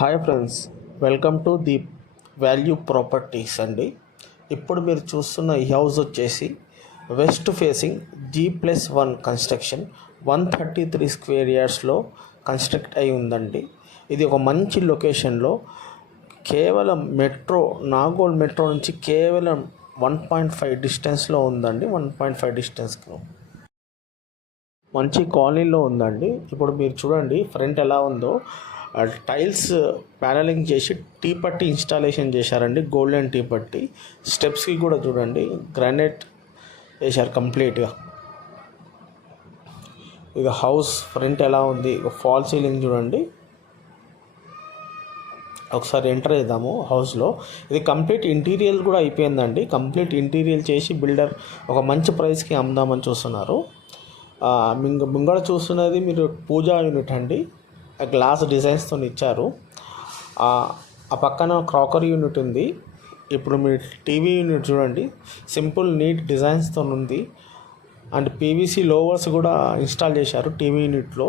Hi friends, welcome to the Value Properties అండి. ఇప్పుడు మీరు చూస్తున్న ఈ హౌస్ వచ్చేసి west facing G+1 construction 133 square యార్డ్స్లో కన్స్ట్రక్ట్ అయి ఉందండి. ఇది ఒక మంచి లొకేషన్లో కేవలం నాగోల్ మెట్రో నుంచి కేవలం 1.5 డిస్టెన్స్లో ఉందండి. 1.5 డిస్టెన్స్లో మంచి కాలనీలో ఉందండి. ఇప్పుడు మీరు చూడండి ఫ్రంట్ ఎలా ఉందో. టైల్స్ ప్యానలింగ్ చేసి టీ పట్టి ఇన్స్టాలేషన్ చేశారండి. గోల్డెన్ టీ పట్టి స్టెప్స్కి కూడా చూడండి గ్రానైట్ వేశారు కంప్లీట్గా. ఇక హౌస్ ఫ్రంట్ ఎలా ఉంది, ఫాల్ సీలింగ్ చూడండి. ఒకసారి ఎంటర్ అవుదాము హౌస్లో. ఇది కంప్లీట్ ఇంటీరియర్ కూడా అయిపోయిందండి. కంప్లీట్ ఇంటీరియర్ చేసి బిల్డర్ ఒక మంచి ప్రైస్కి అమ్ముదామని చూస్తున్నారు. ముంగడ చూస్తున్నది మీరు పూజా యూనిట్ అండి. గ్లాస్ డిజైన్స్తో ఇచ్చారు. ఆ పక్కన క్రాకరీ యూనిట్ ఉంది. ఇప్పుడు మీరు టీవీ యూనిట్ చూడండి, సింపుల్ నీట్ డిజైన్స్తో ఉంది. అండ్ పీవీసీ లోవర్స్ కూడా ఇన్స్టాల్ చేశారు టీవీ యూనిట్లో.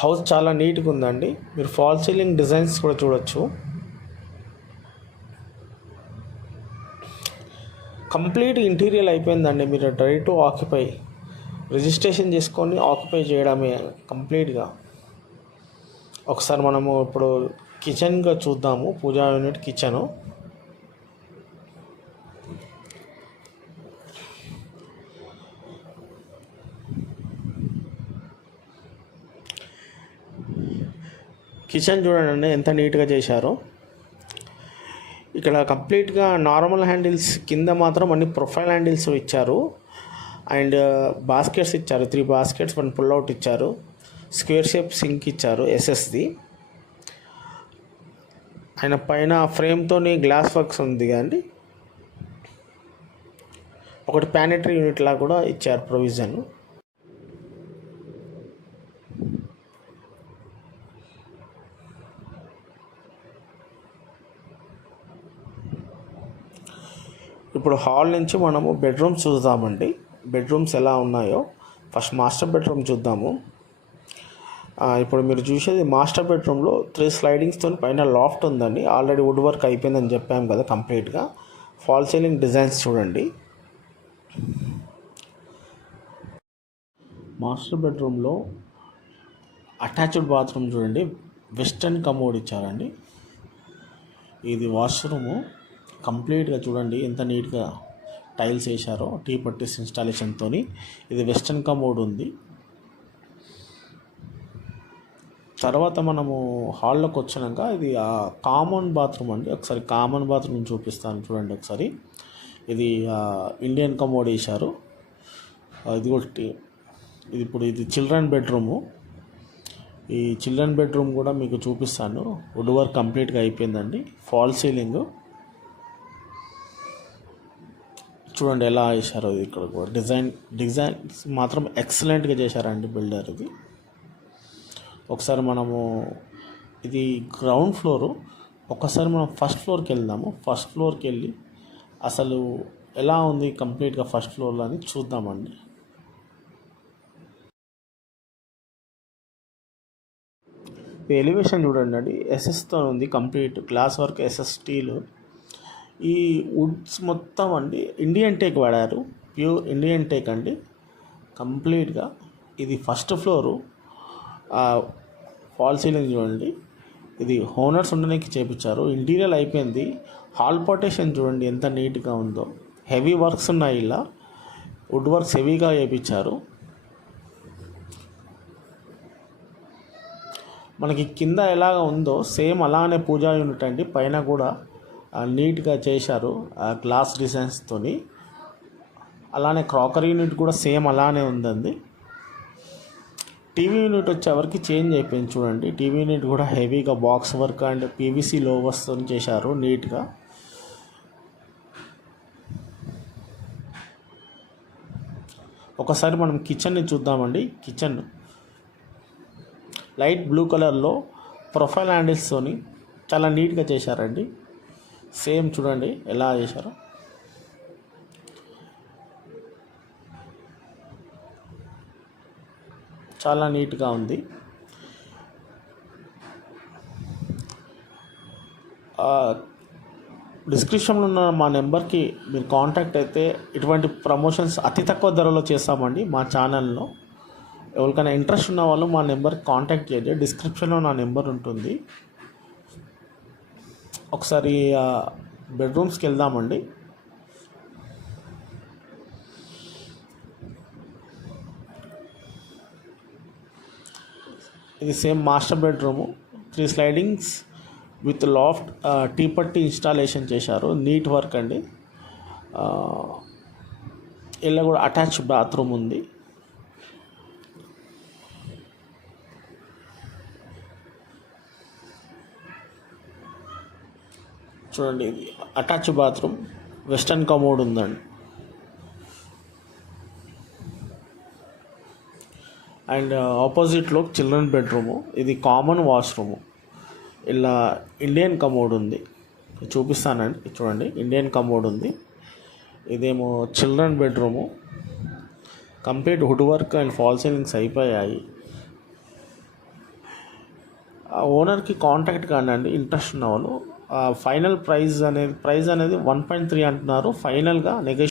హౌస్ చాలా నీట్గా ఉందండి. మీరు ఫాల్ సీలింగ్ డిజైన్స్ కూడా చూడొచ్చు. కంప్లీట్ ఇంటీరియర్ అయిపోయిందండి. మీరు రెడీ టు ఆక్యుపై, రిజిస్ట్రేషన్ చేసుకొని ఆక్యుపై చేయడమే కంప్లీట్గా. ఒకసారి మనము ఇప్పుడు కిచెన్గా చూద్దాము. పూజా యూనిట్ కిచెను. కిచెన్ చూడండి ఎంత నీట్గా చేశారో. ఇక్కడ కంప్లీట్గా నార్మల్ హ్యాండిల్స్ కింద మాత్రం అన్ని ప్రొఫైల్ హ్యాండిల్స్ ఇచ్చారు. అండ్ బాస్కెట్స్ ఇచ్చారు. 3 బాస్కెట్స్, 1 పుల్అవుట్ ఇచ్చారు. స్క్వేర్ షేప్ సింక్ ఇచ్చారు ఎస్ఎస్ది. ఆయన పైన ఫ్రేమ్తోని గ్లాస్ వర్క్స్ ఉంది కదండి. ఒకటి ప్యానెటరీ యూనిట్లా కూడా ఇచ్చారు ప్రొవిజన్. ఇప్పుడు హాల్ నుంచి మనము బెడ్రూమ్స్ చూద్దామండి. బెడ్రూమ్స్ ఎలా ఉన్నాయో ఫస్ట్ మాస్టర్ బెడ్రూమ్ చూద్దాము. ఇప్పుడు మీరు చూసేది మాస్టర్ బెడ్రూమ్లో 3 స్లైడింగ్స్తో పైన లాఫ్ట్ ఉందండి. ఆల్రెడీ వుడ్ వర్క్ అయిపోయిందని చెప్పాము కదా కంప్లీట్గా. ఫాల్ సీలింగ్ డిజైన్స్ చూడండి. మాస్టర్ బెడ్రూమ్లో అటాచ్డ్ బాత్రూమ్ చూడండి. వెస్టర్న్ కమోడ్ ఇచ్చారండి. ఇది వాష్రూము. కంప్లీట్గా చూడండి ఎంత నీట్గా టైల్స్ వేశారో టీ పట్టీస్ ఇన్స్టాలేషన్తో. ఇది వెస్టర్న్ కమోడ్ ఉంది. తర్వాత మనము హాల్లోకి వచ్చినాక ఇది కామన్ బాత్రూమ్ అండి. ఒకసారి కామన్ బాత్రూమ్ చూపిస్తాను చూడండి ఒకసారి. ఇది ఇండియన్ కమోడ్ వేశారు. ఇది ఇప్పుడు ఇది చిల్డ్రన్ బెడ్రూము. ఈ చిల్డ్రన్ బెడ్రూమ్ కూడా మీకు చూపిస్తాను. వుడ్ వర్క్ కంప్లీట్గా అయిపోయిందండి. ఫాల్ సీలింగ్ చూడండి ఎలా వేశారో. ఇక్కడ కూడా డిజైన్స్ మాత్రం ఎక్సలెంట్గా చేశారండి బిల్డర్. ఇది ఒకసారి మనము ఇది గ్రౌండ్ ఫ్లోరు. ఒకసారి మనం ఫస్ట్ ఫ్లోర్కి వెళ్దాము. ఫస్ట్ ఫ్లోర్కి వెళ్ళి అసలు ఎలా ఉంది కంప్లీట్గా ఫస్ట్ ఫ్లోర్లో అని చూద్దామండి. ఎలివేషన్ చూడండి అండి. ఎస్ఎస్తో ఉంది complete glass work, SS steel. ఈ వుడ్స్ మొత్తం అండి ఇండియన్ టేక్ వాడారు. ప్యూర్ ఇండియన్ టేక్ అండి కంప్లీట్గా. ఇది ఫస్ట్ ఫ్లోరు. ఫాల్ సీలింగ్ చూడండి. ఇది ఓనర్స్ ఉండడానికి చేపించారు. ఇంటీరియర్ అయిపోయింది. హాల్ పార్టిషన్ చూడండి ఎంత నీట్గా ఉందో. హెవీ వర్క్స్ ఉన్నాయి. ఇలా వుడ్ వర్క్స్ హెవీగా చేయించారు. మనకి కింద ఎలాగ ఉందో సేమ్ అలానే పూజా యూనిట్ అండి. పైన కూడా నీట్గా చేశారు గ్లాస్ డిజైన్స్తోని. అలానే క్రాకరీ యూనిట్ కూడా సేమ్ అలానే ఉందండి. టీవీ యూనిట్ వచ్చేవరకు చేంజ్ అయిపోయింది చూడండి. టీవీ యూనిట్ కూడా హెవీగా బాక్స్ వర్క్ అండ్ పీవీసీ లోవర్స్తో చేశారు నీట్గా. ఒకసారి మనం కిచెన్ని చూద్దామండి. కిచెన్ లైట్ బ్లూ కలర్లో ప్రొఫైల్ హ్యాండిల్స్తోని చాలా నీట్గా చేశారండి. సేమ్ చూడండి ఎలా చేశారో. చాలా నీట్గా ఉంది. డిస్క్రిప్షన్లో ఉన్న మా నెంబర్కి మీరు కాంటాక్ట్ అయితే ఇటువంటి ప్రమోషన్స్ అతి తక్కువ ధరలో చేస్తామండి మా ఛానల్లో. ఎవరికైనా ఇంట్రెస్ట్ ఉన్న వాళ్ళు మా నెంబర్కి కాంటాక్ట్ చేయండి. డిస్క్రిప్షన్లో నా నెంబర్ ఉంటుంది. ఒకసారి బెడ్రూమ్స్కి వెళ్దామండి. ఇది same master bedroom, 3 slidings with loft, T పట్టి ఇన్స్టాలేషన్ చేశారు. నీట్ వర్క్ అండి. ఇలా కూడా అటాచ్ బాత్రూమ్ ఉంది. చూడండి, ఇది అటాచ్ బాత్రూమ్, వెస్టర్న్ కమోడ్ ఉందండి. అండ్ ఆపోజిట్లో చిల్డ్రన్ బెడ్రూము, ఇది కామన్ వాష్రూము. ఇలా ఇండియన్ కమోడ్ ఉంది, చూపిస్తానండి. చూడండి, ఇండియన్ కమోడ్ ఉంది. ఇదేమో children bedroom. Complete wood work and fall ceilings అయిపోయాయి. ఓనర్కి కాంటాక్ట్ కాండి ఇంట్రెస్ట్ ఉన్న వాళ్ళు. ఫైనల్ ప్రైస్ అనేది 1.3 అంటున్నారు. ఫైనల్గా నెగోషియేట్